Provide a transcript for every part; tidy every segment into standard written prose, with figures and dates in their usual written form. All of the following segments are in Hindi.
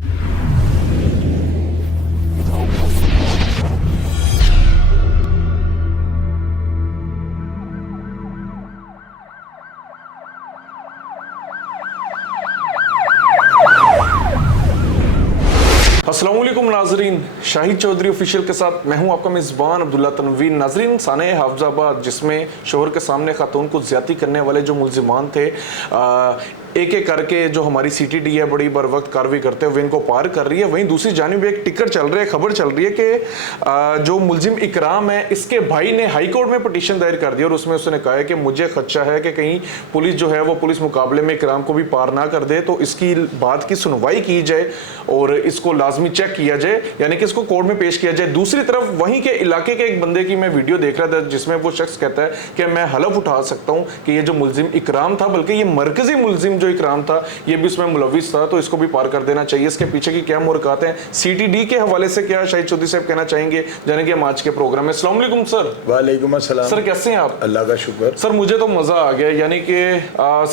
अस्सलामुअलैकुम नाजरीन, शाहिद चौधरी ऑफिशियल के साथ मैं हूं आपका मेज़बान अब्दुल्ला तनवीर। नाजरीन, साने हाफजाबाद जिसमें शोहर के सामने खातून को ज्यादती करने वाले जो मुल्जिमान थे, एक एक करके जो हमारी सीटीडी है बड़ी बर वक्त कार्रवाई करते हुए इनको पार कर रही है। वहीं दूसरी जानिब एक टिकर चल रही है, खबर चल रही है कि जो मुलजिम इकराम है इसके भाई ने हाई कोर्ट में पिटीशन दायर कर दी और उसमें उसने कहा है कि मुझे खदशा है कि कहीं पुलिस जो है वो पुलिस मुकाबले में इकराम को भी पार ना कर दे, तो इसकी बात की सुनवाई की जाए और इसको लाजमी चेक किया जाए, यानी कि इसको कोर्ट में पेश किया जाए। दूसरी तरफ वहीं के इलाके के एक बंदे की मैं वीडियो देख रहा था जिसमें वो शख्स कहता है कि मैं हलफ उठा सकता हूं कि ये जो मुलजिम इकराम था, बल्कि ये मरकजी मुलजिम जो इकराम था ये भी उसमें मुलविस था, तो इसको भी पार कर देना चाहिए। इसके पीछे की क्या मुहरक़ात हैं, सीटीडी के हवाले से क्या शाहिद चौधरी साहब कहना चाहेंगे, जाने कि हम आज के प्रोग्राम में। अस्सलाम वालेकुम सर। वालेकुम अस्सलाम सर, कैसे हैं आप? अल्लाह का शुक्र। सर, मुझे तो मजा आ गया, यानी कि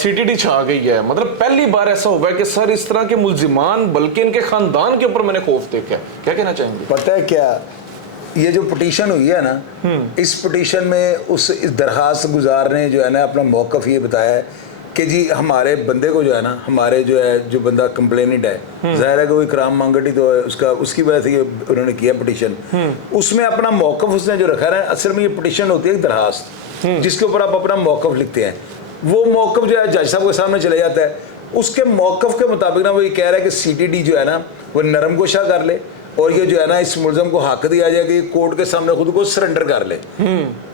सीटीडी छा गई है। मतलब पहली बार ऐसा हुआ है कि सर इस तरह के मुलजिमान बल्कि इनके खानदान के ऊपर मैंने खौफ देखा। क्या कहना चाहेंगे? पता है क्या, ये जो पिटीशन हुई है ना, इस पिटीशन में इस दरखास्त गुजार ने जो है ना अपना मौक़िफ़ ये बताया है कि जी हमारे बंदे को जो है ना, हमारे जो बंदा कंप्लेनेंट है, ज़ाहिर है कि वो इकराम मांगटी तो है, उसकी वजह से ये उन्होंने किया पिटीशन। उसमें अपना मौक़िफ़ उसने जो रखा है, असल में ये पिटीशन होती है एक दरखास्त जिसके ऊपर आप अपना मौक़िफ़ लिखते हैं। वो मौक़िफ़ जो है जज साहब के सामने चले जाता है। उसके मौक़िफ़ के मुताबिक ना वो ये कह रहा है कि सीटीडी जो है ना वो नरम गोशा कर ले और ये जो है ना इस मुलज़म को हक दिया जाए कि कोर्ट के सामने खुद को सरेंडर कर ले।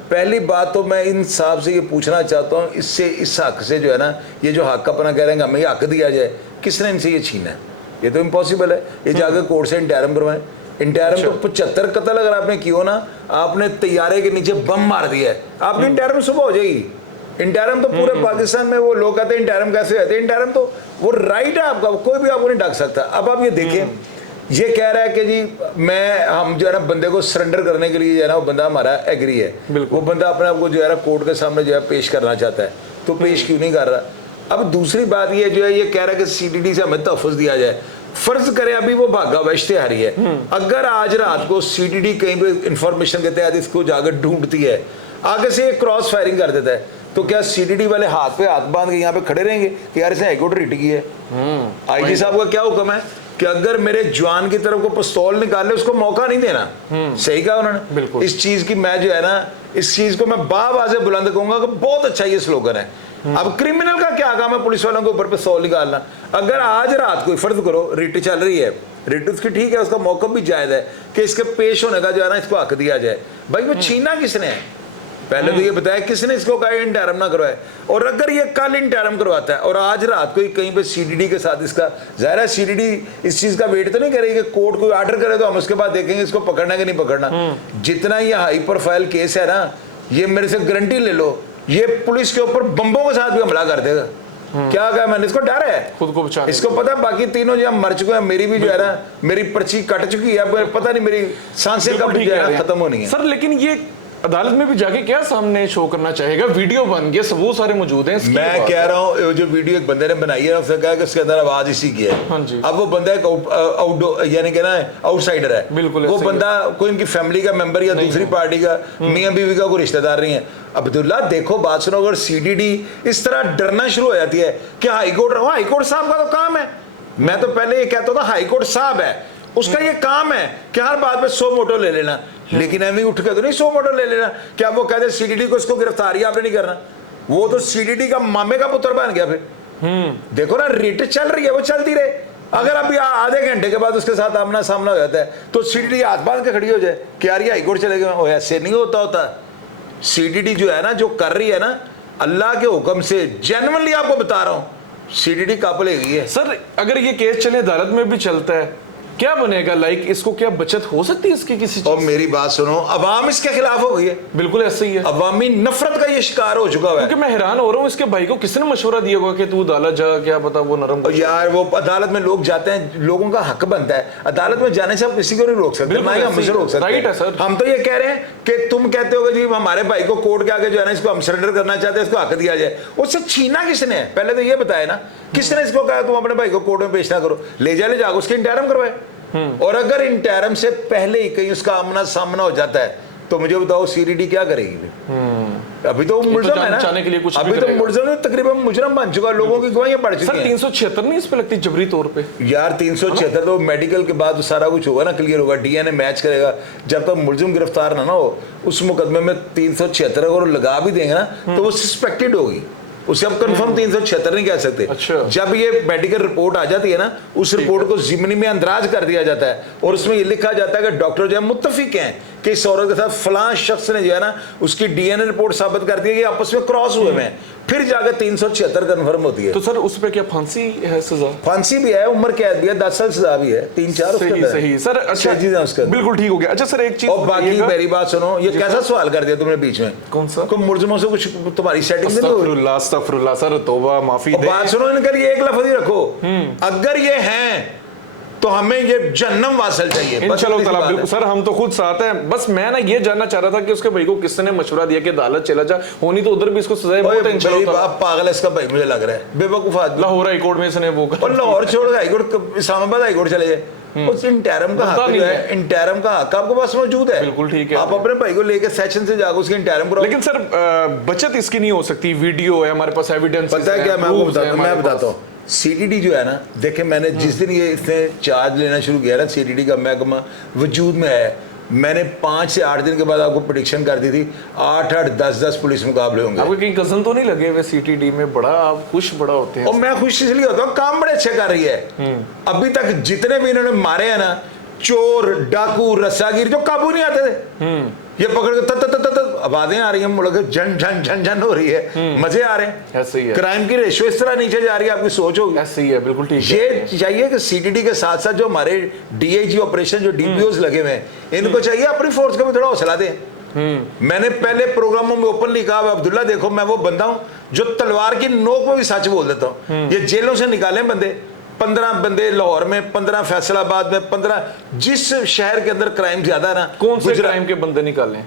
पहली बात तो मैं इन साहब से ये पूछना चाहता हूँ, इससे इस हक से जो है ना, ये जो हक अपना कह रहे हैं हमें ये हक दिया जाए, किसने इनसे ये छीना है? ये तो इम्पॉसिबल है। ये जाकर कोर्ट से इंटरम करवाएं। इंटरम तो 75 कत्ल अगर आपने किया ना, आपने तैयारे के नीचे बम मार दिया है, आपकी इंटरम सुबह हो जाएगी। इंटरम तो पूरे पाकिस्तान में वो लोग कहते हैं इंटरम कैसे होते हैं, इंटरम तो वो राइट है आपका, कोई भी आपको नहीं ढक सकता। अब आप ये देखें, ये कह रहा है कि जी हम जो है ना बंदे को सरेंडर करने के लिए जो है ना वो बंदा हमारा एग्री है, वो बंदा अपने आप को जो है ना कोर्ट के सामने जो है पेश करना चाहता है, तो पेश क्यों नहीं कर रहा? अब दूसरी बात ये जो है, ये कह रहा है कि सीटीडी से हमें तहफ़्फ़ुज़ दिया जाए। फर्ज करें अभी वो भागा हुआ इश्तिहारी है, अगर आज रात को सीटीडी कहीं पे इंफॉर्मेशन के तहत इसको जाकर ढूंढती है, आगे से क्रॉस फायरिंग कर देता है, तो क्या सीटीडी वाले हाथ पे हाथ बांध के यहाँ पे खड़े रहेंगे कि यार इसने हाईकोर्ट रिट की है? आईजी साहब का क्या हुक्म है कि अगर मेरे जवान की तरफ को पिस्तौल निकाले उसको मौका नहीं देना। सही कहा उन्होंने। इस चीज की मैं जो है ना, इस चीज को मैं बाबा से बुलंद कहूंगा कि बहुत अच्छा ये स्लोगन है। अब क्रिमिनल का क्या काम है पुलिस वालों के ऊपर पिस्तौल निकालना? अगर आज रात को फर्ज करो रिट चल रही है, रिट उसकी ठीक है, उसका मौका भी जायज है कि इसके पेश होने का जो है ना इसको हक दिया जाए। भाई वो छीना किसने है? पहले तो ये बताया किसने इसको कहा इंटरम ना करवाए। और अगर ये कल इंटरम करवाता है और आज रात को ही कहीं पे सीटीडी के साथ इसका, ज़ाहिर है सीटीडी इस चीज़ का वेट तो नहीं करेगी कि कोर्ट कोई ऑर्डर करे तो हम उसके बाद देखेंगे इसको पकड़ना कि नहीं पकड़ना। जितना ये हाई प्रोफाइल केस है ना, ये मेरे से गारंटी ले लो, ये पुलिस के ऊपर बम्बों के साथ भी हमला कर देगा। क्या कहा मैंने? इसको डर है खुद को बचा, इसको पता है बाकी तीनों जो मर चुके हैं, मेरी भी जो है ना मेरी पर्ची कट चुकी है, पता नहीं मेरी सांसें कब खत्म होनी है। सर लेकिन ये अदालत में भी जाके क्या सामने शो करना चाहेगा? वीडियो बन गया, सबूत सारे मौजूद हैं। मैं कह रहा हूँ जो वीडियो एक बंदे ने बनाई है उसने कहा कि उसके अंदर आवाज इसी की है। हाँ जी। अब वो बंदा एक आउटडोर यानी कि ना आउटसाइडर है, बिल्कुल। वो बंदा कोई इनकी फैमिली का मेंबर या दूसरी पार्टी का मियां बीवी का कोई रिश्तेदार नहीं है। अब्दुल्ला देखो बात सुनो, अगर सीटीडी इस तरह डरना शुरू हो जाती है कि हाईकोर्ट साहब का तो काम है, मैं तो पहले ये कहता था हाईकोर्ट साहब है, उसका ये काम है कि हर बात पे 100 मोटो ले लेना, लेकिन एम उठ के तो नहीं 100 मोटो ले लेना। क्या वो कहते सीटीडी को इसको गिरफ्तारी आपने नहीं करना? वो तो सीटीडी का मामे का पुत्र बन गया। फिर देखो ना रिट चल रही है, वो चलती रहे। अगर अभी आधे घंटे के बाद उसके साथ आमना सामना हो जाता है तो सीटीडी हाथ बांध के खड़ी हो जाए कि यार ये हाईकोर्ट चले गए। ऐसे नहीं होता। सीटीडी जो है ना जो कर रही है ना, अल्लाह के हुक्म से जेन्युइनली आपको बता रहा हूँ, सीटीडी काबिल है। सर अगर ये केस चले अदालत में भी चलता है क्या बनेगा? लाइक इसको क्या बचत हो सकती है इसकी किसी और चीज? मेरी बात सुनो, अवाम इसके खिलाफ हो गई है, बिल्कुल ऐसे ही है। अवामी नफरत का ये शिकार हो चुका है। क्योंकि मैं हैरान हो रहा हूँ, इसके भाई को किसने मशवरा दिया होगा कि तू अदालत जा, क्या पता वो नरम और यार वो अदालत में लोग जाते हैं, लोगों का हक बनता है अदालत में जाने से, आप किसी को नहीं रोक सकते, बिल्कुल ना ही हम ऐसे ही इसे रोक सकते राइट है हैं। सर। हम तो ये कह रहे हैं कि तुम कहते हो जी हमारे भाई को कोर्ट के आगे जो है ना, इसको हम सरेंडर करना चाहते हैं, इसको हक दिया जाए। उससे छीना किसने है? पहले तो ये बताया ना, किसने इसको कहा तुम अपने भाई को कोर्ट में पेश ना करो, ले जाओ उसके इंटरम करवाए। और अगर इंटरम से पहले ही कहीं उसका आमना सामना हो जाता है तो मुझे बताओ सीडीडी क्या करेगी? अभी तो मुलजम है ना, जाने के लिए कुछ भी अभी तो करेगा। मुलजम तकरीबन मुजरम बन चुका, लोगों की गवाहियां बढ़ चुकी सर हैं। 376 नहीं इस पे लगती जबरी तौर पे? यार 376 तो मेडिकल के बाद सारा कुछ होगा ना, क्लियर होगा, डीएनए मैच करेगा। जब तक मुलजिम गिरफ्तार ना हो उस मुकदमे में 376 अगर लगा भी देंगे ना तो वो सस्पेक्टेड होगी, उसे हम कंफर्म 376 नहीं कह सकते। अच्छा। जब ये मेडिकल रिपोर्ट आ जाती है ना, उस रिपोर्ट को जिमनी में अंदराज कर दिया जाता है और उसमें ये लिखा जाता है कि डॉक्टर जो है मुत्तफिक हैं कि इस औरत के साथ फलां शख्स ने जो है ना उसकी डीएनए रिपोर्ट साबित कर दी है कि आपस में क्रॉस हुए हैं, फिर जाकर 376 कंफर्म होती है। तो सर उस पे क्या फांसी है, सजा? फांसी भी है, उम्र कैद भी है, 10 साल सजा भी है, 3-4 उसके सही अंदर। सही सर। अच्छा चीजें उसके अंदर। बिल्कुल ठीक हो गया। अच्छा सर एक चीज और बाकी बताइएगा। मेरी बात सुनो, ये कैसा सवाल कर दिया तुमने बीच में? कौन सा? को मुलजिमों से कुछ तुम्हारी सेटिंग नहीं हुई? अस्तगफिरुल्लाह अस्तगफिरुल्लाह सर, तौबा माफी और दे। बात सुनो, इनका ये एक लफ्ज ही रखो, अगर ये हैं तो हमें ये जन्नम वासल चाहिए। बस इंशाल्लाह इतनी सी ताला बात है। बिल्कुल सर, हम तो खुद साथ हैं। बस मैं ना ये जानना चाह रहा था कि उसके भाई को किसने मशवरा दिया कि अदालत चला जा, होनी तो उधर भी इसको सजा ओए, बहुत है मेरी इंशाल्लाह ताला। बाप पागल है इसका भाई, मुझे लग रहा है बेवकूफ आदमी। लाहौर हाई कोर्ट में इसने वो कर और लाहौर छोड़ हाईकोर्ट, इस्लामाबाद हाईकोर्ट चले जाए, उस इंटरम का पता हक नहीं जो है। है, इंटरम का हक आपके पास मौजूद है। बिल्कुल ठीक है। आप अपने भाई को लेकर सेशन से जाकर उसकी इंटरम करो। लेकिन सर बचत इसकी नहीं हो सकती, वीडियो है हमारे पास, एविडेंस पता है क्या, मैं आपको बताता हूँ, मैं बताता हूँ। सीडीडी जो है ना, देखे मैंने जिस दिन ये इसने चार्ज लेना शुरू किया ना, सीडीडी का महकमा वजूद में है, मैंने 5 से 8 दिन के बाद आपको प्रेडिक्शन कर दी थी 8-8, 10-10 पुलिस मुकाबले होंगे। आपके कहीं कजन तो नहीं लगे हुए सीटीडी में? बड़ा आप खुश बड़ा होते हैं। और मैं खुश इसलिए होता हूँ, काम बड़े अच्छे कर रही है। अभी तक जितने भी इन्होंने मारे हैं ना, चोर डाकू रस्सागिर, जो काबू नहीं आते थे, ये पकड़ के तत आवाजें आ रही हैं, मुल्क झन झन झन झन हो रही है, मजे आ रहे हैं। ऐसे ही है। क्राइम की रेशो इस तरह नीचे जा रही है, आपकी सोच होगी। ऐसे ही है, बिल्कुल ठीक है। ये चाहिए कि सीडीडी के साथ साथ जो हमारे डीआईजी ऑपरेशन, जो डीपीओस लगे हुए हैं, इनको चाहिए अपनी फोर्स को भी थोड़ा हौसला दें। मैंने पहले प्रोग्रामों में ओपनली कहा, अब्दुल्ला देखो मैं वो बंदा हूं जो तलवार की नोक में भी सच बोल देता हूं। ये जेलों से निकाले बंदे, 15 बंदे लाहौर में, 15 फैसलाबाद में, 15 जिस शहर के अंदर क्राइम ज्यादा है ना, कौन से क्राइम के बंदे निकाले?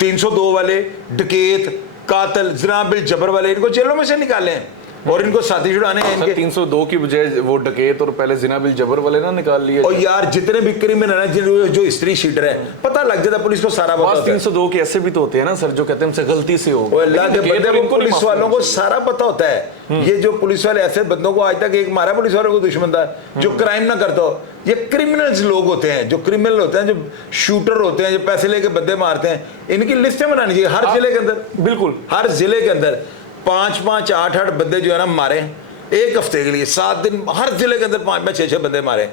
302 वाले, डकैत, कातल, जनाबिल जबर वाले, इनको जेलों में से निकाले हैं और इनको साथी छुड़ाने हैं सर इनके। 302 की बजाय वो डकैत और पहले जिनाबिल जबर वाले ना निकाल लिए। और यार जितने भी क्रिमिनल हैं, जो हिस्ट्री शीटर है, पता लग जाता पुलिस को सारा पता होता है। 302 के ऐसे भी तो होते हैं ना सर, जो कहते हैं हमसे गलती से हो। वो अल्लाह के लेकिन बंदे डकैत को, इनको नहीं पुलिस माफ वालों को करना सारा पता होता है। ये जो पुलिस वाले ऐसे बंदों को आज तक एक मारा पुलिस वालों को दुश्मन था जो क्राइम ना करता हो। ये क्रिमिनल्स लोग होते हैं, जो क्रिमिनल होते हैं, जो शूटर होते हैं, जो पैसे लेके बंदे मारते हैं, इनकी लिस्टें बनानी चाहिए हर जिले के अंदर। चाहिए। बिल्कुल हर जिले के अंदर 5-5, 8-8 बंदे जो है ना मारे एक हफ्ते के लिए, 7 दिन, हर जिले के अंदर 5-5, 6-6 बंदे मारे।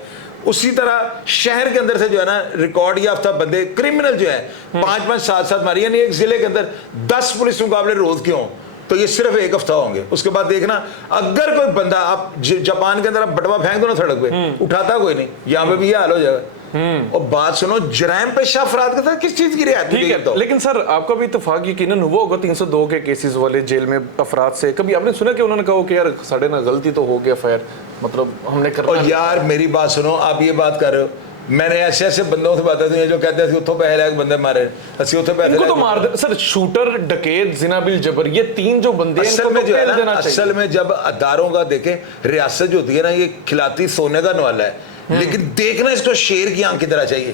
उसी तरह शहर के अंदर से जो है ना रिकॉर्ड याफ्ता बंदे क्रिमिनल जो है 5-5, 7-7 मारे, यानी एक जिले के अंदर 10 पुलिस मुकाबले रोज क्यों, तो ये सिर्फ एक हफ्ता होंगे। उसके बाद देखना, अगर कोई बंदा, आप जापान के अंदर आप बटवा फेंक दो ना सड़क पे, उठाता कोई नहीं, यहाँ पे भी ये हाल हो जाएगा। और बात सुनो, जराइम पेशा अफराद के साथ किस चीज की रियायत ठीक है। तो? लेकिन सर आपका भी इत्तेफाक यकीनन हुआ होगा 302 के केसेस वाले जेल में अफराद से, कभी आपने सुना कि उन्होंने कहा कि यार साढ़े ना गलती तो हो गया, फायर मतलब हमने करना। और यार मेरी बात सुनो, आप ये बात कर रहे हो, मैंने ऐसे ऐसे बंदों से बातें सुनी जो कहते हैं उतो पैसे लैक बंदे मारे, असि उतो पैसे इनको तो लैक। मार दे सर, शूटर जिनाबिल जिनाबिल जबर, ये 3 जो बंदे हैं, असल इनको में तो जो है पेल ना, देना चाहिए। असल में जब अदारों का देखें, रियासत जो होती है ना, ये खिलाती सोने का नवाला है, लेकिन देखना इसको शेर की आंख की तरह चाहिए।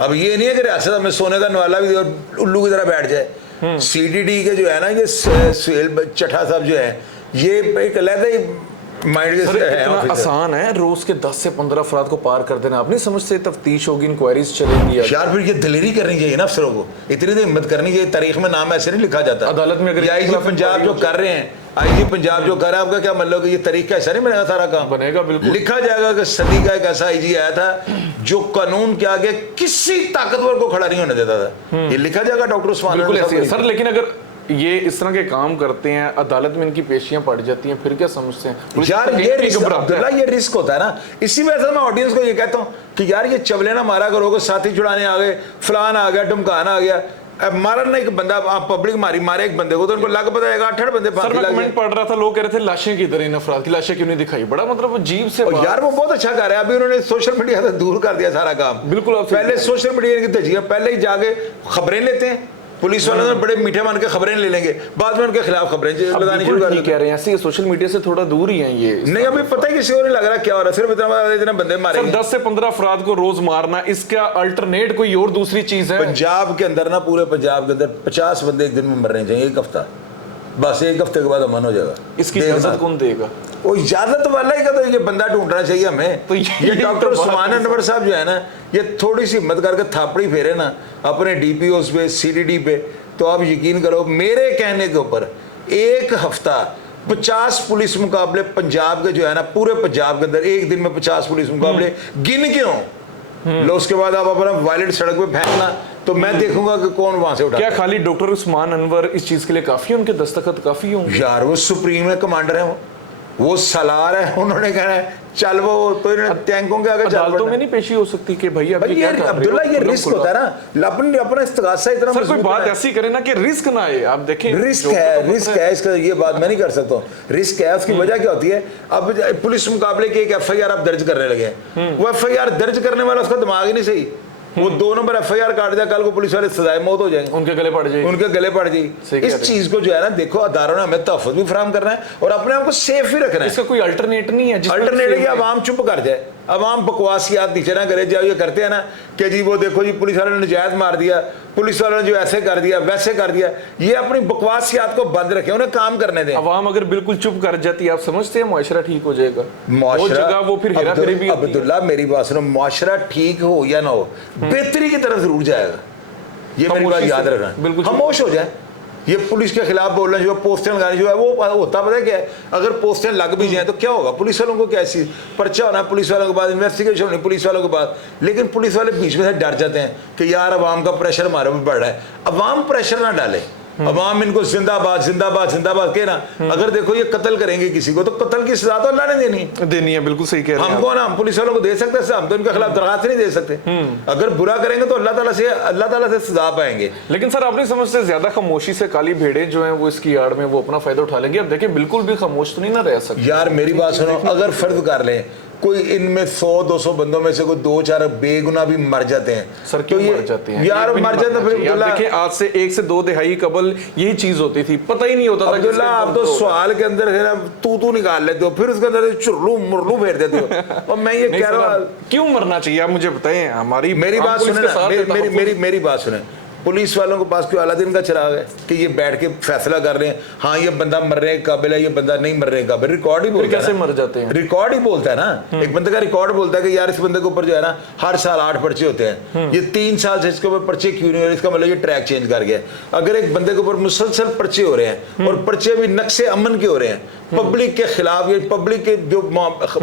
अब ये नहीं है कि रियासत हमें सोने का नवाला भी दे और उल्लू की तरह बैठ जाए। सीडीडी के जो है ना, ये सुहेल चट्टा साहब जो है, ये एक अलग ही माइंड सर के है इतना ऑफिसर। आसान है रोज के 10 से 15 अफराद को पार कर देना, आप नहीं समझते? तफ्तीश होगी, इंक्वायरीज चलेंगी। यार फिर ये दिलेरी करनी चाहिए ना अफसरों को, इतनी तो हिम्मत करनी चाहिए। तारीख में नाम ऐसे नहीं लिखा जाता। अदालत में अगर आईजी पंजाब जो कर रहे हैं, आईजी पंजाब जो कर रहा है, आपका क्या मतलब कि ये तरीका ऐसा नहीं बनेगा? सारा काम बनेगा बिल्कुल। लिखा जाएगा कि सदी का एक ऐसा आईजी आया था जो कानून के आगे किसी ताकतवर को खड़ा नहीं होने देता था। ये लिखा जाएगा डॉक्टर उस्मान बिल्कुल ऐसे है सर। लेकिन अगर ये इस तरह के काम करते हैं, अदालत में इनकी पेशियां पड़ जाती हैं, फिर क्या समझते हैं? पुलिस यार तो ये एक रिस्क, घबराता है। अब्दुल्ला ये रिस्क होता है ना। इसी वजह से मैं ऑडियंस को ये कहता हूँ कि यार ये चवले ना मारा करोगे, साथी छुड़ाने आ गए, फलान आ गया, ढमकाना आ गया। अब मारा ना एक बंदा, आप पब्लिक मारे एक बंदे को, तो उनको लग पता है 8 बंदे सर फांसी मैं लग गए। कमेंट पढ़ रहा था, लोग कह रहे थे लाशें किधर हैं, इन अफराद की लाशें क्यों नहीं दिखाई? बड़ा मतलब अजीब से और यार वो बहुत अच्छा कर रहा है, अभी उन्होंने सोशल मीडिया से दूर कर दिया सारा काम। बिल्कुल आप सही पहले सोशल मीडिया की तजिया, पहले ही जाके खबरें लेते हैं, पुलिस वाले तो बड़े मीठे मान के खबरें ले लेंगे, बाद में उनके खिलाफ खबरें लगानी शुरू कर ठीक देते कह रहे हैं, ऐसे सोशल मीडिया से थोड़ा दूर ही हैं ये। हैं। नहीं अभी पता ही किसी को नहीं लग रहा क्या हो रहा है, सिर्फ इतना बंदे मारे। सर 10 से 15 अफराद को रोज मारना, इसका अल्टरनेट कोई और दूसरी चीज है? पंजाब के अंदर ना, पूरे पंजाब के अंदर 50 बंदे एक दिन में मरने चाहिए, एक हफ्ता, बस एक हफ्ते के बाद अमन हो जाएगा। इसकी इजाजत कौन देगा? वो इजाजत वाला ही का तो ये बंदा ढूंढना चाहिए हमें। तो ये डॉक्टर उस्मान अनवर साहब जो है ना, ये थोड़ी सी हिम्मत करके थापड़ी फेरे ना अपने डीपीओस पे, सीडीडी पे, तो आप यकीन करो मेरे कहने के ऊपर एक हफ्ता 50 पुलिस मुकाबले पंजाब के जो है ना, पूरे पंजाब के अंदर एक दिन में 50 पुलिस मुकाबले गिन के हों, लो उसके बाद आप अपना वायलेंट सड़क पे फेंकना, तो मैं देखूंगा कि कौन वहां से उठा। क्या खाली डॉक्टर उस्मान अनवर इस चीज के लिए काफी, उनके दस्तखत काफी होंगे? यार वो सुप्रीम है, कमांडर है, वो सलार है, उन्होंने कहना है चल वो, तो इन्होंने टैंकों के आगे अदालतों में नहीं पेशी हो सकती कि भैया भाई ये अब्दुल्ला ये रिस्क होता है ना, अपना इस्तिगासा इतना सर कोई मजबूत बात है। ऐसी करे ना कि रिस्क ना आए। आप देखें रिस्क है इसका, ये बात मैं नहीं कर सकता हूँ। रिस्क है, उसकी वजह क्या होती है? अब पुलिस मुकाबले की एक एफआईआर आप दर्ज करने लगे हैं, वो एफआईआर दर्ज करने वाला उसका दिमाग ही नहीं सही, वो 2 नंबर एफआईआर काट दिया, कल को पुलिस वाले सजाए मौत हो जाएंगे, उनके गले पड़ जाए, उनके गले पड़ जाए। इस चीज को जो है ना, देखो अदारों ने हमें तहफ़्फ़ुज़ भी फराहम करना है और अपने आप को सेफ भी रखना है। इसका कोई अल्टरनेट नहीं है? अल्टरनेट है कि आवाम चुप कर जाए, आवाम बकवासियात नीचे ना करे। जब ये करते हैं ना कि जी वो देखो जी पुलिस वालों ने नजायज मार दिया, पुलिस वालों ने जो ऐसे कर दिया वैसे कर दिया, ये अपनी बकवासियात को बंद रखें, उन्हें काम करने दें। आवाम अगर बिल्कुल चुप कर जाती है, आप समझते हैं मुआशरा ठीक हो जाएगा? वो जगह वो फिर हेरा फेरी भी होती है। अब्दुल्ला मेरी बात सुनो, मुआशरा ठीक हो या ना हो, बेहतरी की तरफ जरूर जाएगा, ये मेरी बात याद रखना। बिल्कुल खामोश हो जाए, ये पुलिस के खिलाफ बोलना जो है, पोस्टें लगानी जो है, वो होता पता है क्या है? अगर पोस्टें लग भी जाए तो क्या होगा? पुलिस वालों को कैसी पर्चा होना, पुलिस वालों के बाद इन्वेस्टिगेशन होनी पुलिस वालों के बाद, लेकिन पुलिस वाले बीच में से डर जाते हैं कि यार अवाम का प्रेशर हमारे ऊपर बढ़ रहा है। अवाम प्रेशर ना डाले, अवाम इनको जिंदाबाद जिंदाबाद जिंदाबाद कहना। अगर देखो ये कत्ल करेंगे किसी को, तो कत्ल की सजा तो अल्लाह ने देनी है। बिल्कुल सही कह रहे हैं हमको ना, हम पुलिस वालों को दे सकते हैं, हम तो इनके खिलाफ दरखास्त नहीं दे सकते। अगर बुरा करेंगे तो अल्लाह ताला से सजा पाएंगे। लेकिन सर आप नहीं समझते ज्यादा खामोशी से काली भेड़ें जो हैं वो इसकी आड़ में वो अपना फायदा उठा लेंगे? अब देखिए बिल्कुल भी खामोश तो नहीं ना रह सकते। यार मेरी बात सुनो, अगर फर्ज कर लें कोई इनमें 100-200 बंदों में से कोई 2-4 बेगुनाह भी मर जाते हैं, सर क्यों मर जाते हैं? यार मर जाते हैं। फिर देखिए आज से 1 से 2 दहाई कबल यही चीज होती थी, पता ही नहीं होता था। अब्दुल्ला आप तो सवाल के अंदर है ना तू निकाल लेते हो, फिर उसके अंदर चुरलू मुरलू फेर देते हो। और मैं ये कह रहा हूँ क्यों मरना चाहिए, आप मुझे बताएं। हमारी मेरी बात सुने ना, मेरी बात सुने। पुलिस वालों के पास कोई अलादीन का चिराग है कि ये बैठ के फैसला कर रहे हैं, हाँ ये बंदा मरने के काबिल है, ये बंदा नहीं मरने के काबिल? रिकॉर्ड ही बोलता है। कैसे मर जाते हैं? रिकॉर्ड ही बोलता है ना, एक बंदे का रिकॉर्ड बोलता है कि यार इस बंदे के ऊपर जो है ना हर साल 8 पर्चे होते हैं, ये 3 साल से इसके ऊपर पर्चे क्यों नहीं हो रहे? इसका मतलब ये ट्रैक चेंज कर गया। अगर एक बंदे के ऊपर मुसलसल पर्चे हो रहे हैं और पर्चे भी नक्शे अमन के हो रहे हैं, पब्लिक के खिलाफ, ये पब्लिक के जो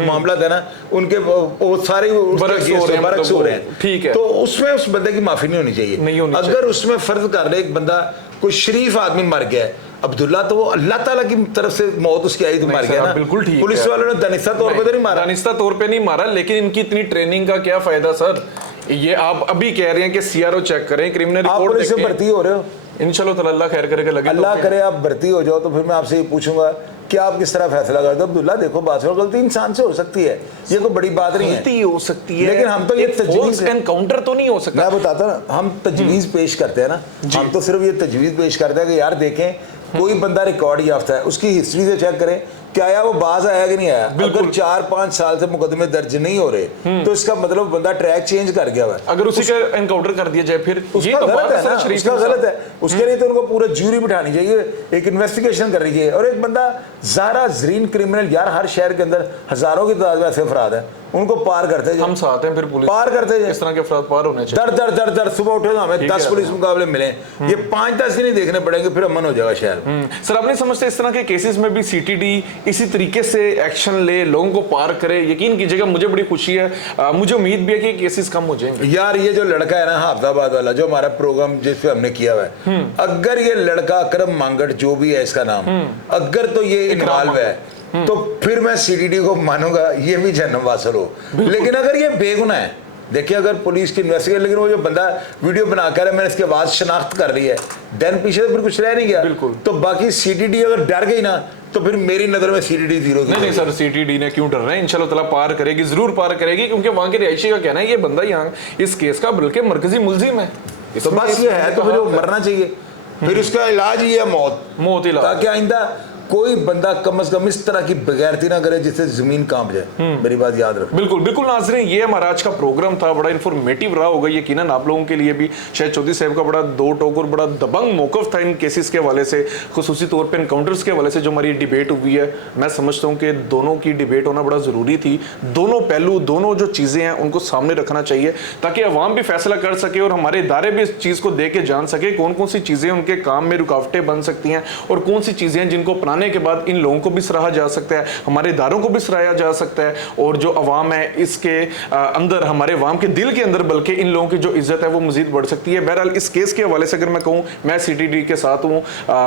मामला है ना उनके वो सारे बरक्स हो रहे हैं, ठीक है, तो उसमें उस बंदे की माफी नहीं होनी चाहिए। अगर उसमें फर्ज कर ले एक बंदा कोई शरीफ आदमी मर गया है अब्दुल्ला, तो वो अल्लाह ताला की तरफ से मौत उसकी आई तो मर गया ना। बिल्कुल ठीक। पुलिस वालों ने दानिस्ता तौर पे तो नहीं मारा, दानिस्ता तौर पे नहीं मारा, लेकिन इनकी इतनी ट्रेनिंग का क्या फायदा सर? ये आप अभी कह रहे हैं कि सीआरओ चेक करें, क्रिमिनल रिपोर्ट पुलिस से भर्ती हो रहे हो, इंशाल्लाह ताला अल्लाह खैर करेगा, लगे अल्लाह करे आप भर्ती हो जाओ, तो फिर मैं आपसे ये पूछूंगा कि आप किस तरह फैसला करते हो? अब्दुल्ला देखो बात में गलती इंसान से हो सकती है, ये कोई बड़ी बात नहीं है, गलती हो सकती है, लेकिन हम तो ये तजवीज एनकाउंटर तो नहीं हो सकता। मैं बताता ना, हम तजवीज पेश करते हैं ना, हम तो सिर्फ ये तजवीज पेश करते हैं कि यार देखें कोई बंदा रिकॉर्ड याफ्ता है, उसकी हिस्ट्री से चेक करें क्या आया, वो बाज आया कि नहीं आया। अगर 4-5 साल से मुकदमे दर्ज नहीं हो रहे तो इसका मतलब बंदा ट्रैक चेंज कर गया हुआ है। अगर उसी का एनकाउंटर कर दिया जाए फिर ये तो गलत है ना, उसका गलत है। उसके लिए तो उनको पूरा ज्यूरी बिठानी चाहिए, एक इन्वेस्टिगेशन करनी चाहिए। और एक बंदा ज़ारा जरीन क्रिमिनल, यार हर शहर के अंदर हजारों की तादाद में ऐसे अफराद है उनको पार करते जाए, हम साथ हैं फिर पुलिस पार करते जाए। इस तरह के अफराद पार होने चाहिए। दर दर दर दर सुबह उठे तो हमें 10 पुलिस मुकाबले मिले, ये 5-10 ही नहीं देखने पड़ेंगे, फिर अमन हो जाएगा शहर। सर आप नहीं समझते इस तरह के केसेस में भी सीटीडी इसी तरीके से एक्शन ले, लोगों को पार करे? यकीन कीजिएगा मुझे बड़ी खुशी है, मुझे उम्मीद भी है कि केसेस कम हो जाएंगे। यार ये जो लड़का है ना हाफजाबाद वाला, जो हमारा प्रोग्राम जिस पे हमने किया हुआ है, अगर ये लड़का अकरम मांगट जो भी है इसका नाम, अगर तो ये इन्वॉल्व है तो फिर मैं सीडीडी को मानूंगा ये भी जन्म वासल हो। लेकिन अगर ये बेगुनाह है, देखिए अगर पुलिस की इन्वेस्टिगेट, लेकिन वो जो बंदा वीडियो बना कर है, मैंने इसके बाद शनाख्त कर ली है, देन पीछे तो फिर कुछ रह नहीं गया। बिल्कुल। तो बाकी सीडीडी अगर डर गई ना तो फिर मेरी नजर में सीडीडी जीरो। नहीं सर, सीटीडी ने क्यों डर रहे हैं, इंशाल्लाह ताला पार करेगी, जरूर पार करेगी, क्योंकि वहां के रिहायशी का कहना है ये बंदा यहाँ इस केस का बल्कि मरकजी मुलजिम है। तो बस ये है, तो फिर वो मरना चाहिए, फिर उसका इलाज ही है मौत इलाज। ताकि आइंदा कोई बंदा कम से कम इस तरह की बगैरती ना करे जिससे जमीन कांप जाए। मेरी बात याद रखो। बिल्कुल बिल्कुल नाज़रीन, ये हमारा आज का प्रोग्राम था, बड़ा इन्फॉर्मेटिव रहा होगा यकीनन आप लोगों के लिए भी। शायद चौधरी साहब का बड़ा दो टोक और बड़ा दबंग मौकफ था इन केसेस के हवाले से, खुसूसी तौर पर इनकाउंटर्स के हवाले से जो हमारी डिबेट हुई है। मैं समझता हूँ कि दोनों की डिबेट होना बड़ा ज़रूरी थी, दोनों पहलू, दोनों जो चीज़ें हैं उनको सामने रखना चाहिए ताकि अवाम भी फैसला कर सके और हमारे इदारे भी इस चीज़ को देख के जान सके कौन कौन सी चीज़ें उनके काम में रुकावटें बन सकती हैं और कौन सी चीज़ें हैं जिनको अपनाने के बाद इन लोगों को भी सराहा जा सकता है, हमारे इदारों को भी सराहा जा सकता है, और जो अवाम है इसके अंदर, हमारे अवाम के दिल के अंदर बल्कि इन लोगों की जो इज्जत है वो मजीद बढ़ सकती है। बहरहाल इस केस के हवाले से अगर मैं कहूँ, मैं सीटीडी के साथ हूँ,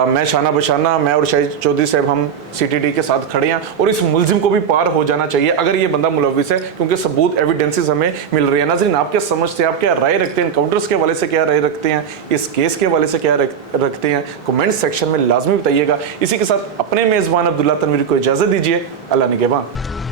मैं शाना बशाना, मैं और शाहिद चौधरी साहब हम सीटीडी के साथ खड़े हैं और इस मुलजिम को भी पार हो जाना चाहिए अगर ये बंदा मुलविस है, क्योंकि सबूत एविडेंसेस हमें मिल रही है। नाज़रीन आप क्या समझते हैं, आप क्या राय रखते हैं, एनकाउंटर्स के हवाले से क्या राय रखते हैं, इस केस के हवाले से क्या रखते हैं, कमेंट सेक्शन में लाजमी बताइएगा। इसी के साथ अपने मेज़बान अब्दुल्ला तनवीर को इजाज़त दीजिए। अल्लाह निगहबान।